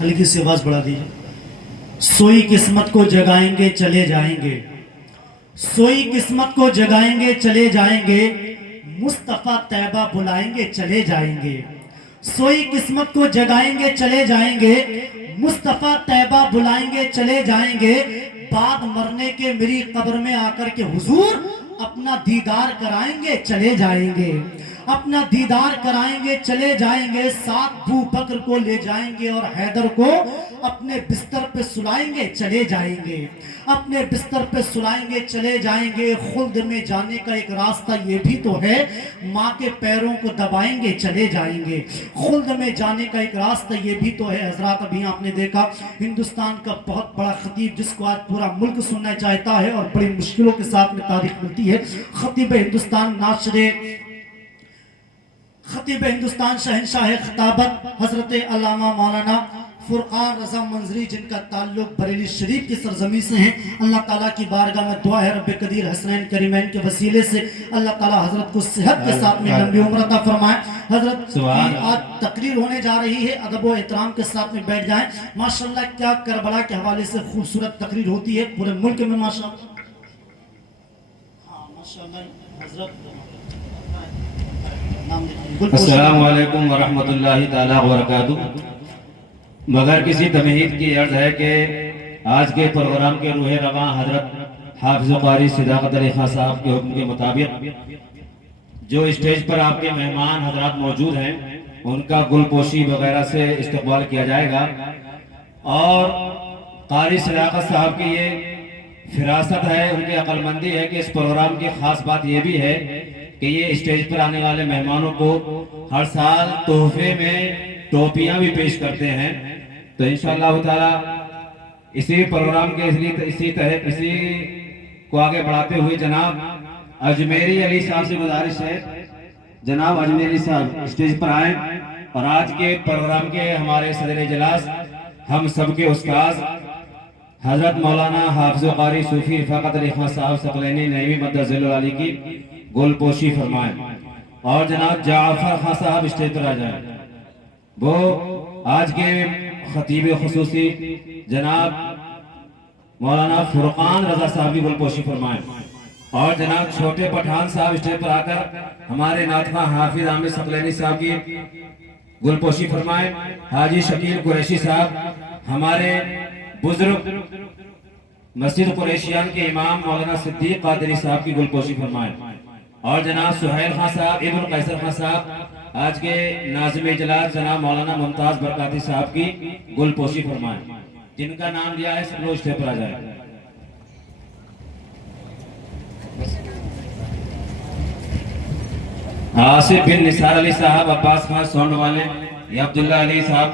हल्की सी आवाज बढ़ा दीजिए। सोई किस्मत को जगाएंगे चले जाएंगे, सोई किस्मत को जगाएंगे चले जाएंगे, मुस्तफा तैबा बुलाएंगे चले जाएंगे। सोई किस्मत को जगाएंगे चले जाएंगे, मुस्तफा तैबा बुलाएंगे चले जाएंगे। बाद मरने के मेरी कब्र में आकर के हुजूर अपना दीदार कराएंगे चले जाएंगे, अपना दीदार कराएंगे चले जाएंगे। साथ अबू बकर को ले जाएंगे और हैदर को अपने बिस्तर पे सुलाएंगे चले जाएंगे, अपने बिस्तर पे सुलाएंगे चले जाएंगे। खुल्द में जाने का एक रास्ता ये भी तो है, माँ के पैरों को दबाएंगे चले जाएंगे। खुल्द में जाने का एक रास्ता ये भी तो है। हजरात अभी आपने देखा हिंदुस्तान का बहुत बड़ा खतीब जिसको आज पूरा मुल्क सुनना चाहता है और बड़ी मुश्किलों के साथ में तारीख मिलती है, खतीब हिंदुस्तान नाशरे खतीब हिंदुस्तान शहंशाह खिताबत हजरत अल्लामा मौलाना फुरकान रज़ा मंजरी, जिनका ताल्लुक बरेली शरीफ की सरजमी से है। अल्लाह ताला की बारगाह में दुआ है रब्बे कदीर हसनैन करीमैन के वसीले से अल्लाह ताला हजरत को सेहत के साथ में लंबी उम्र अता फरमाए। हजरत की आज तकरीर होने जा रही है, अदब व एहतराम के साथ में बैठ जाएं। माशाल्लाह क्या करबला के हवाले से खूबसूरत तकरीर होती है पूरे मुल्क में माशाल्लाह। हाँ माशाल्लाह हजरत अस्सलामु अलैकुम वरहमतुल्लाहि ताला वबरकातुहू। मगर किसी तमहीद की अर्ज है कि आज के प्रोग्राम के रूह रवां हजरत हाफिज़ क़ारी सिद्दीक़ अली खां साहब के हुक्म के मुताबिक जो स्टेज पर आपके मेहमान हजरात मौजूद हैं उनका गुलपोशी वगैरह से इस्तकबाल किया जाएगा। और क़ारी सिद्दीक़ साहब की ये फिरासत है, उनकी अक्लमंदी है कि इस प्रोग्राम की ख़ास बात ये भी है कि ये स्टेज पर आने वाले मेहमानों को हर साल तोहफे में टोपियां भी पेश करते हैं। तो इंशाअल्लाह ताला इसी प्रोग्राम के इसी को आगे बढ़ाते हुए जनाब अजमेरी अली साहब से गुजारिश है, जनाब अजमेरी साहब स्टेज पर आए और आज के प्रोग्राम के हमारे सदर इजलास हम सबके उस्ताद हजरत मौलाना हाफिज़ क़ारी सूफी रफ़ाक़त अली खां साहब सकलैनी नईमी मद्दज़िल्लुल अली की गोलपोशी फरमाएं। और जनाब जाफर खां साहब स्टेज पर आ जाएं। वो आज के खतीब खुसूसी जनाब मौलाना फुरकान रजा साहब की गुलपोशी फरमाएं। और जनाब छोटे पठान साहब स्टेज पर आकर हमारे नाथखा हाफिज आमिर सकलैनी साहब की गुलपोशी फरमाएं। हाजी शकील कुरैशी साहब हमारे बुजुर्ग मस्जिद कुरैशियान के इमाम मौलाना सिद्दीक कादरी साहब की गुलपोशी फरमाएं। और जनाब सुहैल खां साहब इब्न कैसर खां साहब आज के नाज़िम इजलास जनाब मौलाना मुमताज बरकाती साहब की गुलपोशी फरमाएं। जिनका नाम लिया है सब लोग स्टेज पर आ जाए। आसिफ बिन निसार अली साहब, अब्बास खान साउंड वाले, या अब्दुल्ला अली साहब,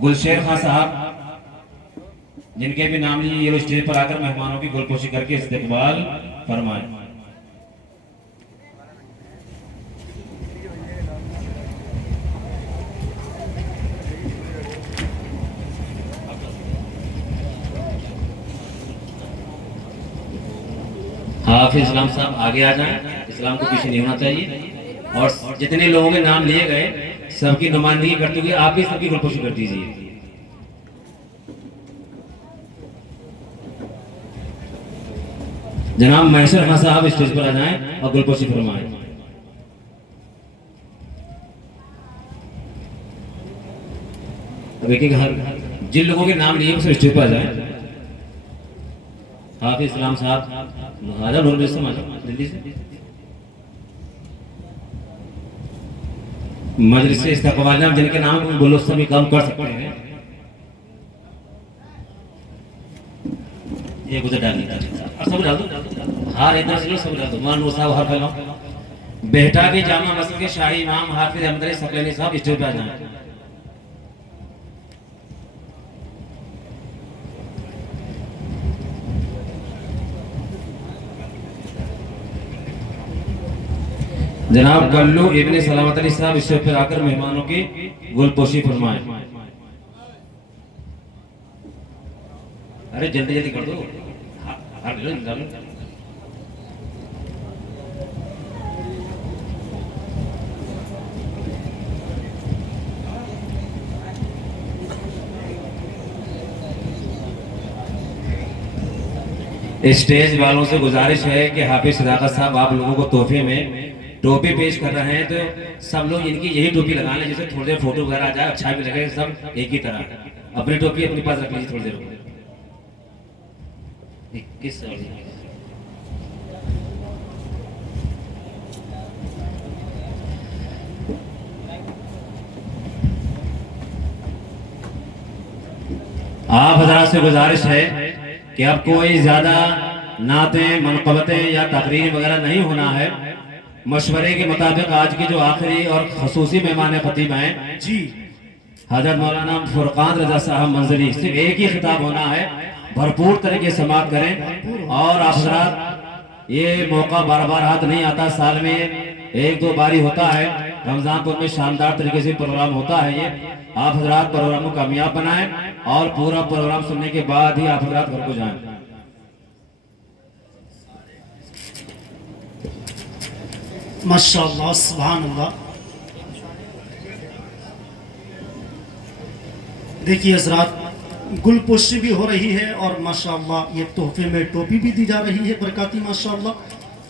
गुलशेर खान साहब, जिनके भी नाम लिए ये स्टेज पर आकर मेहमानों की गुलपोशी करके इस्तकबाल फरमाएं। हाफिज इस्लाम साहब आगे आ जाएं, इस्लाम को पीछे नहीं होना चाहिए। और जितने लोगों के नाम लिए गए सबकी नुमाइंदगी करते हुए आप भी सबकी गुलपोशी कर दीजिए। जनाब मैसर खान साहब स्टेज पर आ जाएं और गुलपोशी फरमाएं। अब एक हर जिन लोगों के नाम लिए उसे स्टेज पर आ जाएं। हाफिज इस्लाम साहब दिल्ली से मजलिस से इस्तकबाल जिनके नाम बोलो सभी काम कर सकते हैं। ये गुजर डाल सब डाल दो, हार इधर से सब डाल दो। मान साहब हर फैलाओ। बेहटा के जामा मस्जिद के शाही इमाम हाफिज अहमद अली सकलैनी साहब स्टेज पर आ जाएं। जनाब गल्लू इब्ने सलामत अली साहब स्टेज पर आकर मेहमानों की गुलपोशी फरमाएं। अरे जल्दी जल्दी कर दो। اسٹیج والوں سے گزارش ہے کہ حافظ صداقت صاحب آپ لوگوں کو تحفے میں ٹوپی پیش کر رہے ہیں، تو سب لوگ ان کی یہی ٹوپی لگا لیں، جیسے تھوڑی دیر فوٹو وغیرہ آ جائے، اچھا بھی لگے، سب ایک ہی طرح اپنی ٹوپی اپنے پاس رکھ لیجیے تھوڑی دیر۔ آپ حضرات سے گزارش ہے کہ اب کوئی زیادہ نعتیں، منقبتیں یا تقریر وغیرہ نہیں ہونا ہے۔ مشورے کے مطابق آج کی جو آخری اور خصوصی مہمان خطیب ہیں جی حضرت مولانا فرقان رضا صاحب منظری، صرف ایک ہی خطاب ہونا ہے، بھرپور طریقے سے سماعت کریں۔ اور آپ حضرات یہ موقع بار بار ہاتھ نہیں آتا، سال میں ایک دو باری ہوتا ہے، رمضان پور میں شاندار طریقے سے پروگرام ہوتا ہے۔ یہ آپ حضرات پروگرام کو کامیاب بنائیں اور پورا پروگرام سننے کے بعد ہی آپ حضرات گھر کو جائیں۔ ماشاءاللہ، سبحان اللہ۔ دیکھیے حضرات، گل پوشی بھی ہو رہی ہے اور ماشاءاللہ یہ تحفے میں ٹوپی بھی دی جا رہی ہے برکاتی، ماشاءاللہ۔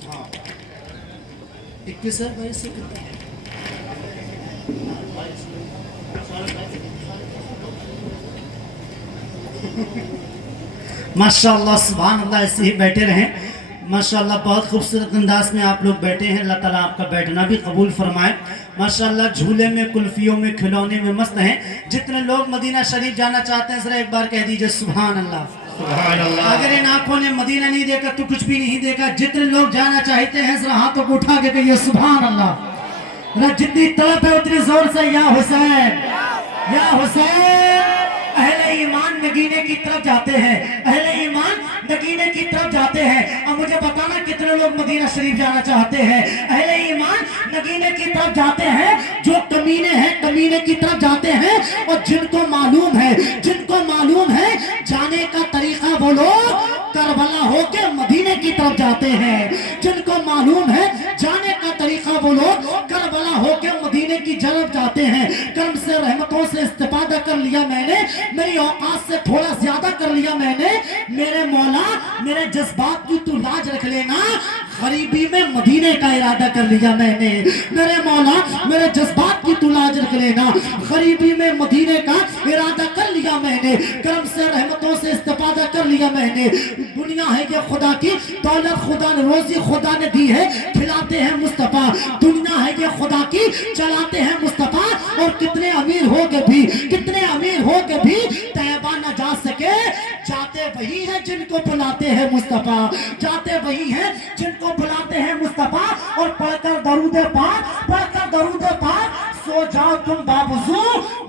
ہاں 21 ہے، 22 ہے، ماشاءاللہ، سبحان اللہ۔ ایسے ہی بیٹھے رہیں، ماشاءاللہ۔ بہت خوبصورت انداز میں آپ لوگ بیٹھے ہیں، اللہ تعالیٰ آپ کا بیٹھنا بھی قبول فرمائے۔ ماشاءاللہ جھولے میں، کلفیوں میں، کھلونے میں مست ہیں۔ جتنے لوگ مدینہ شریف جانا چاہتے ہیں ذرا ایک بار کہہ دیجئے سبحان اللہ۔ سبحان اللہ۔ اگر ان آنکھوں نے مدینہ نہیں دیکھا تو کچھ بھی نہیں دیکھا۔ جتنے لوگ جانا چاہتے ہیں ذرا ہاتھوں کو اٹھا کے کہیے سبحان اللہ۔ جتنی طلب ہے اتنی زور سے یا حسین، یا حسین۔ اہل ایمان نگینے کی طرف جاتے ہیں، اہل ایمان نگینے کی طرف جاتے ہیں۔ اب مجھے بتانا کتنے لوگ مدینہ شریف جانا چاہتے ہیں؟ اہل ایمان نگینے کی طرف جاتے ہیں، جو کمینے ہیں کمینے کی طرف جاتے ہیں، اور جن کو معلوم ہے، جن کو معلوم ہے جانے کا طریقہ وہ لوگ کربلا ہو کے مدینے کی طرف جاتے ہیں۔ جن کو معلوم ہے جانے کا طریقہ وہ لوگ کربلا ہو کے مدینے کی جانب جاتے ہیں۔ کرم سے، رحمتوں سے استفادہ کر لیا میں نے، میری اوقات سے تھوڑا زیادہ کر لیا میں نے۔ میرے مولا میرے جذبات کی تو لاج رکھ لینا، غریبی میں مدینے کا ارادہ کر لیا میں نے۔ میرے مولا میرے جذبات کی تو لاج رکھ لینا، غریبی میں مدینے کا ارادہ کر لیا میں نے۔ کرم سے، رحمتوں سے استفادہ کر لیا میں نے۔ دنیا ہے یہ خدا کی دولت، خدا نے روزی خدا نے دی ہے، کھلاتے ہیں مصطفیٰ۔ دنیا ہے یہ خدا کی چلاتے ہیں مصطفیٰ، اور کتنے امیر ہو کے بھی، کتنے امیر ہو کے بھی طیبہ نہ جا سکے، جاتے وہی ہیں جن کو بلاتے ہیں مصطفیٰ، جاتے وہی ہیں جن کو بلاتے ہیں مصطفیٰ۔ اور پڑھ کر درود پاک، پڑھ کر درود پاک سو جاؤ تم باوضو،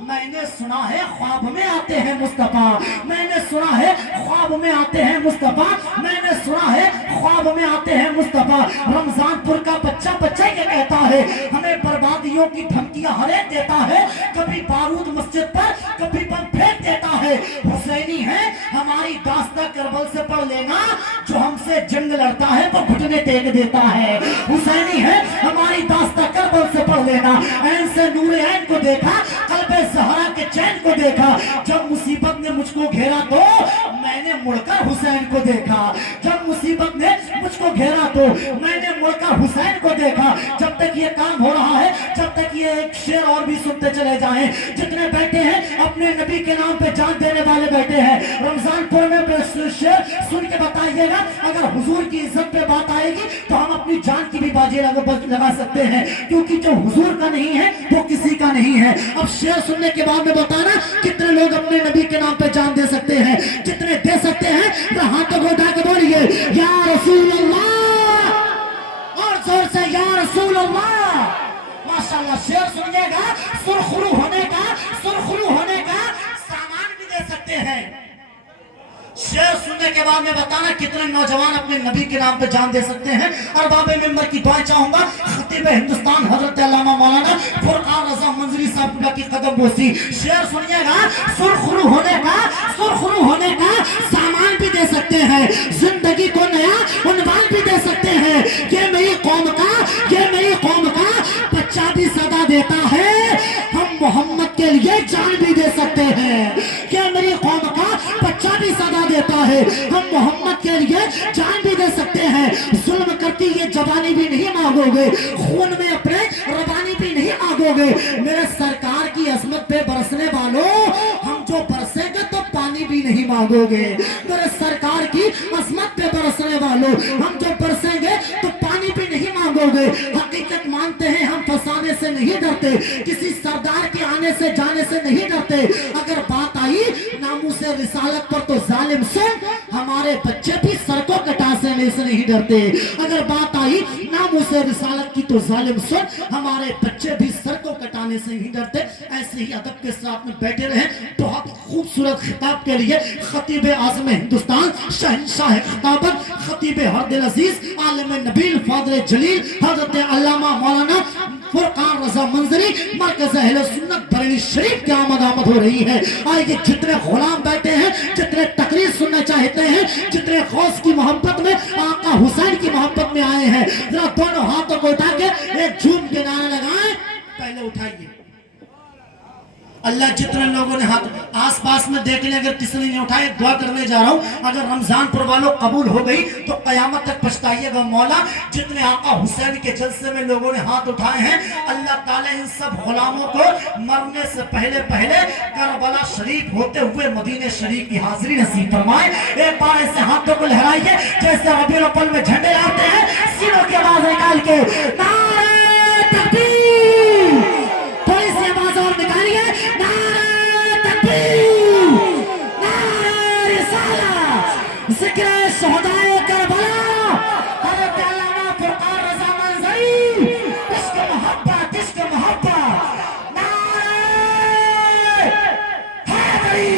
میں نے سنا ہے خواب میں آتے ہیں مصطفیٰ، میں نے سنا ہے خواب میں آتے ہیں مصطفیٰ، میں نے سنا ہے خواب میں آتے ہیں مصطفیٰ۔ رمضان پور کا بچہ بچہ یہ کہتا ہے ہمیں بربادیوں کی دھمکیاں ہر ایک دیتا ہے، کبھی بارود مسجد پر کبھی بم پھینک دیتا ہے۔ حسینی ہے ہماری داستہ کربل سے پڑھ لینا، جو ہم سے جنگ لڑتا ہے وہ گھٹنے ٹیک دیتا ہے۔ حسینی ہے ہماری داستہ کربل سے پڑھ لینا، عین سے نور عین کو دیکھا، قلب زہرا کے چین کو دیکھا، جب مصیبت نے مجھ کو گھیرا تو میں نے مڑ کر حسین کو دیکھا، جب مصیبت نے مجھ کو گھیرا تو میں نے مڑ کر حسین کو دیکھا۔ جب تک یہ کام ہو رہا ہے، جب تک یہ ایک شعر اور بھی سنتے چلے جائیں، جتنے بیٹھے ہیں اپنے نبی کے نام پہ جان دینے والے بیٹھے ہیں، رمضان پور میں شعر سن کے بتائیے گا، اگر حضور کی عزت پہ بات آئے گی تو ہم اپنی جان کی بھی بازی لگا سکتے ہیں، کیونکہ جو حضور کا نہیں ہے وہ کسی کا نہیں ہے۔ اب شعر سننے کے بعد میں بتانا کتنے لوگ اپنے نبی کے نام پہ جان دے سکتے ہیں؟ جتنے دے سکتے ہیں ہاتھوں کو اٹھا کے بولیے یا رسول اللہ، اور زور سے یا رسول اللہ۔ ماشاءاللہ شعر سنیے گا، سرخرو ہونے کا، سرخرو ہونے کا سامان بھی دے سکتے ہیں۔ شعر سننے کے بعد میں بتانا کتنے نوجوان اپنے نبی کے نام پہ جان دے سکتے ہیں۔ اور باب ممبر کی دعائیں چاہوں گا خطیب ہندوستان حضرت علامہ مولانا فرقان رضا منظری صاحب کی قدم بوسی۔ شعر سنیے گا، سرخرو ہونے کا، سرخرو ہونے کا سامان بھی دے سکتے ہیں، زندگی کو نیا عنوان بھی دے سکتے ہیں۔ یہ میری قوم کا، یہ میری قوم کا بچہ بھی صدا دیتا ہے، ہم محمد کے لیے جان بھی دے سکتے ہیں۔ یہ میری قوم کا بچہ بھی सदा देता है। हम मोहम्मद के लिए जान भी दे सकते हैं। जुल्म करती ये जवानी भी नहीं मांगोगे, खून में अपने रवानी भी नहीं मांगोगे। मेरे सरकार की अजमत पे बरसने वालों, हम जो बरसेंगे तो पानी भी नहीं मांगोगे। मेरे सरकार की अजमत पे बरसने वालों, हम जो बरसेंगे तो पानी भी नहीं मांगोगे। हकीकत मानते हैं हम, फसाने से नहीं डरते, किसी सरदार के आने से जाने से नहीं डरते। अगर बात आई नामूसे रिसालत पर तो जालिम सुन, हमारे बच्चे भी सर को कटाने से नहीं डरते। अगर बात आई नामूसे रिसालत की तो जालिम सुन, हमारे बच्चे भी सर को कटाने से नहीं डरते। ऐसे ही अदब के साथ में बैठे रहे। बहुत खूबसूरत खिताब के लिए खतीब आज़म हिंदुस्तान, शहंशाह खिताबत, खतीब हरदिल अजीज, आलम नबील, फादल जलील, हजरत अल्लामा मौलाना फुरकान रजा मंजरी, मरकज़ अहले सुन्नत बरेली शरीफ की आमद हो रही है। आइए, जितने गुलाम बैठे हैं, जितने तकरीर सुनना चाहते हैं, जितने गौस की मोहब्बत में, आका हुसैन की मोहब्बत में आए हैं, जरा दोनों हाथों को उठा के एक झूम के नारा लगाएं। पहले उठाइए। अल्लाह जितने लोगों ने हाथ आस पास में देख ले, अगर किसी ने नहीं उठाए, दुआ करने जा रहा हूं, अगर रमजानपुर वालों कबूल हो गई तो कयामत तक पछताइएगा। मौला, जितने आका हुसैन के जलसे में लोगों ने हाथ उठाए हैं, अल्लाह ताला इन सब गुलामों को मरने से पहले पहले करबला शरीफ होते हुए मदीने शरीफ की हाजिरी नसीब फरमाए। एक बार ऐसे हाथों को लहराइए जैसे रबीउल अव्वल में झंडे लाते हैं, सीनों की आवाज निकाल के नारे तकबीर, थोड़ी सी आवाज और निकालिए, नारे तकबीर, नारे रिसालत, जिक्र शहदाए करबला, हज़रत अल्लामा फुरकान रज़ा मंज़री, इश्क मोहब्बत, इश्क मोहब्बत, नारे हैदरी,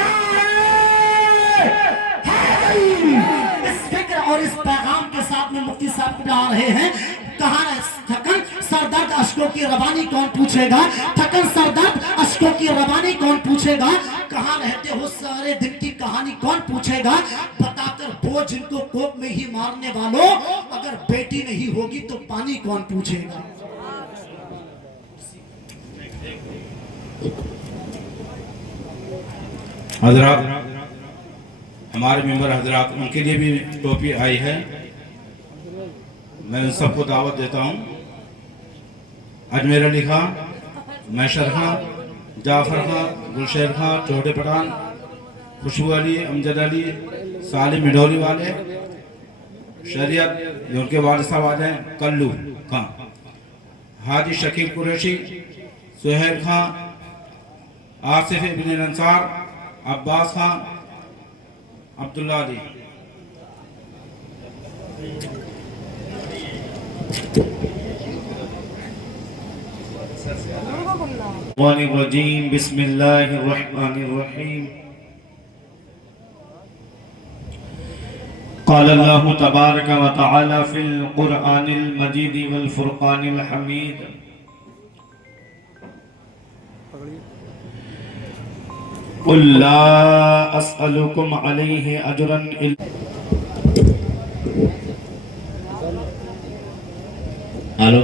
नारे हैदरी। इस फिक्र और इस पैगाम के साथ में मुफ्ती साहब ला रहे हैं। कहाँ थकन सरदर्द अश्कों की रवानी कौन पूछेगा, थकन सरदर्द अश्कों की रवानी कौन पूछेगा, कहाँ रहते हो सारे दिन की कहानी कौन पूछेगा, बताकर वो जिनको कोप में ही मारने वालों, अगर बेटी नहीं होगी तो पानी कौन पूछेगा। हजरात, हमारे मेंबर हजरात, उनके लिए भी टोपी आई है। मैं उन सबको दावत देता हूँ। अजमेर अली खां, मैशर खां, जाफर खां, गुलशेर खां, चौधरी पठान, खुशबू अली, अमजद अली, सालिम मिडोरी वाले, शरीयत, जो उनके वालिद साहब आ जाए, कल्लू खां, हाजी शकील कुरैशी, सुहेल खां, आसिफ इब्न अंसार, अब्बास खां, अब्दुल्ला अली। रजीम, बिस्मिल्लाहिर्रहमानिर्रहीम। क़ाल अल्लाहु तबारक व तआला फ़िल क़ुरआनिल मजीद वल फ़ुरक़ानिल हमीद। क़ुल ला अस्अलुकुम अलैहि अजरन इल्ला। हेलो,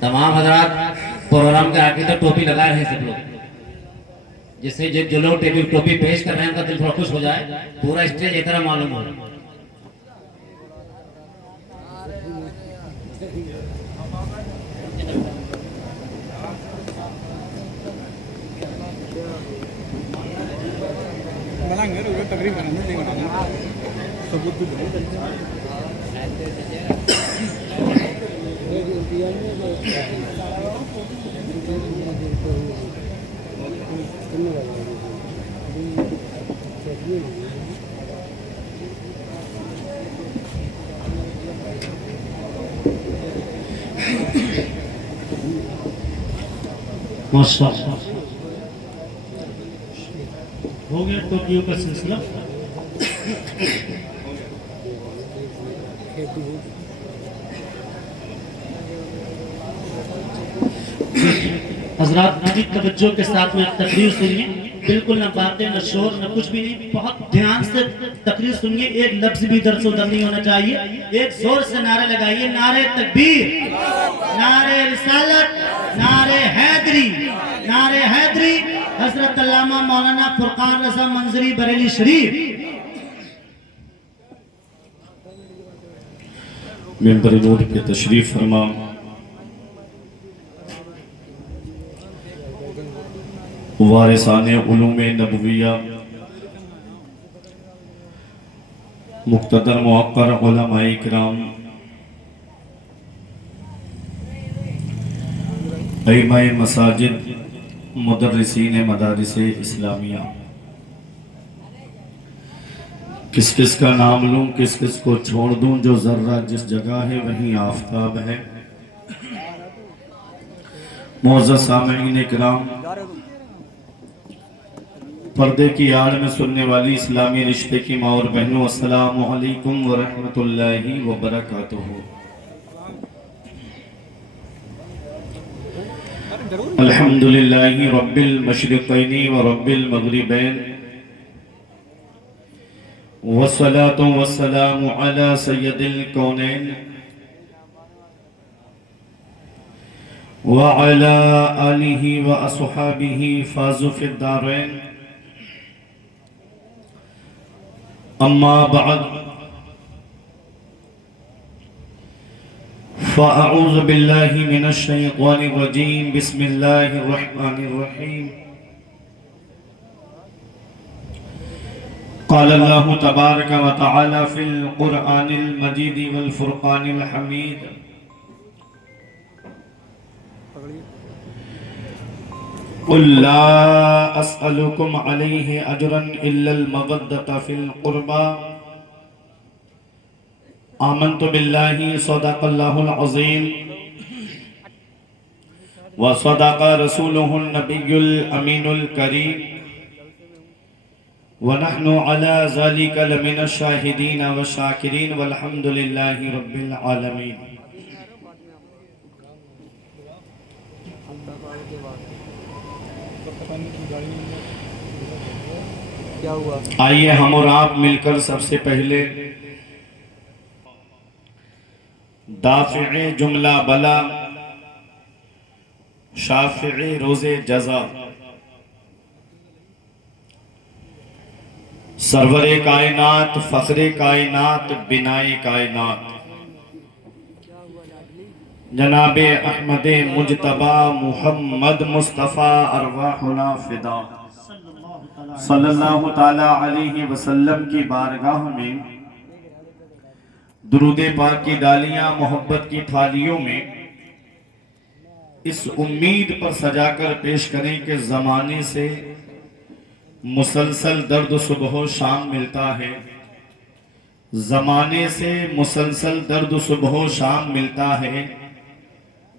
तमाम हजरात प्रोग्राम के आगे तक टोपी लगा रहे हैं सब लोग, जिससे जो लोग टोपी पेश कर रहे हैं उनका दिल थोड़ा खुश हो जाए, पूरा स्टेज एक तरह मालूम हो। माशाअल्लाह, हो गया टोपियों का सिलसिला। हजरात, अभी तवज्जो के साथ में आप तकरीर सुनिए, बिल्कुल न बातें न शोर न कुछ भी नहीं, बहुत ध्यान से तकरीर सुनिए, एक लफ्ज भी इधर से उधर नहीं होना चाहिए। एक जोर से नारे लगाइए, नारे तकबीर, नारे रिसालत, नारे हैदरी, नारे हैदरी। حضرت علامہ مولانا فرقان رضا منظری بریلی شریف منبر نور کے تشریف فرما وارثان علوم نبویہ مقتدر موقر علماء کرام ائمہ مساجد مدرسین مدارس اسلامیہ، کس کس کا نام لوں کس کس کو چھوڑ دوں، جو ذرہ جس جگہ ہے وہیں آفتاب ہے۔ معزز سامعین کرام، پردے کی آڑ میں سننے والی اسلامی رشتے کی ماں اور بہنوں، السلام علیکم ورحمۃ اللہ وبرکاتہ۔ الحمدللہ رب المشرقین ورب المغربین، والصلاة والسلام علی سید الکونین وعلی آلہ واصحابہ فازوا فی الدارین، اما بعد فاعوذ باللہ من الشیطان الرجیم، بسم اللہ الرحمن الرحیم۔ قال اللہ تبارک و تعالی فی القرآن المجید والفرقان الحمید، قل لا اسألكم علیہ اجرا الا المودۃ فی القربى، آمنت باللہ صدق اللہ العظیم وصدق رسولہ النبی الامین الکریم، ونحن على ذلك لمن الشاہدین والشاکرین والحمد للہ رب العالمین۔ آئیے ہم اور آپ مل کر سب سے پہلے دافع جملہ بلا شافع روز جزا سرور کائنات فخر کائنات بنائے کائنات جناب احمد مجتبی محمد مصطفیٰ ارواحنا فدا صلی اللہ تعالی علیہ وسلم کی بارگاہ میں درود پاک کی ڈالیاں محبت کی تھالیوں میں اس امید پر سجا کر پیش کریں کہ زمانے سے مسلسل درد صبح و شام ملتا ہے، زمانے سے مسلسل درد صبح و شام ملتا ہے،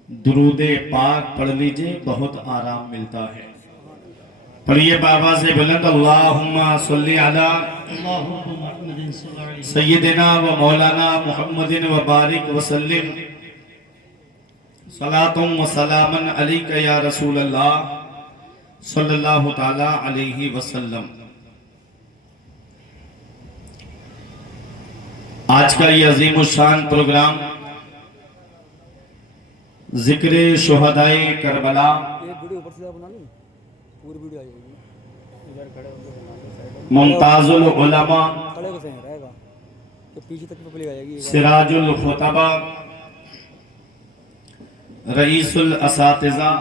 درود پاک پڑھ لیجئے بہت آرام ملتا ہے۔ پڑھیے بابا سے بلند، اللہم صلی علی سیدنا و مولانا محمد و بارک وسلم، صلاۃ و سلاما علیک یا رسول اللہ صلی اللہ تعالی علیہ وسلم۔ آج کا یہ عظیم الشان پروگرام ذکر شہدائے کربلا ممتاز العلماء سراج الخطبہ رئیس الاساتذہ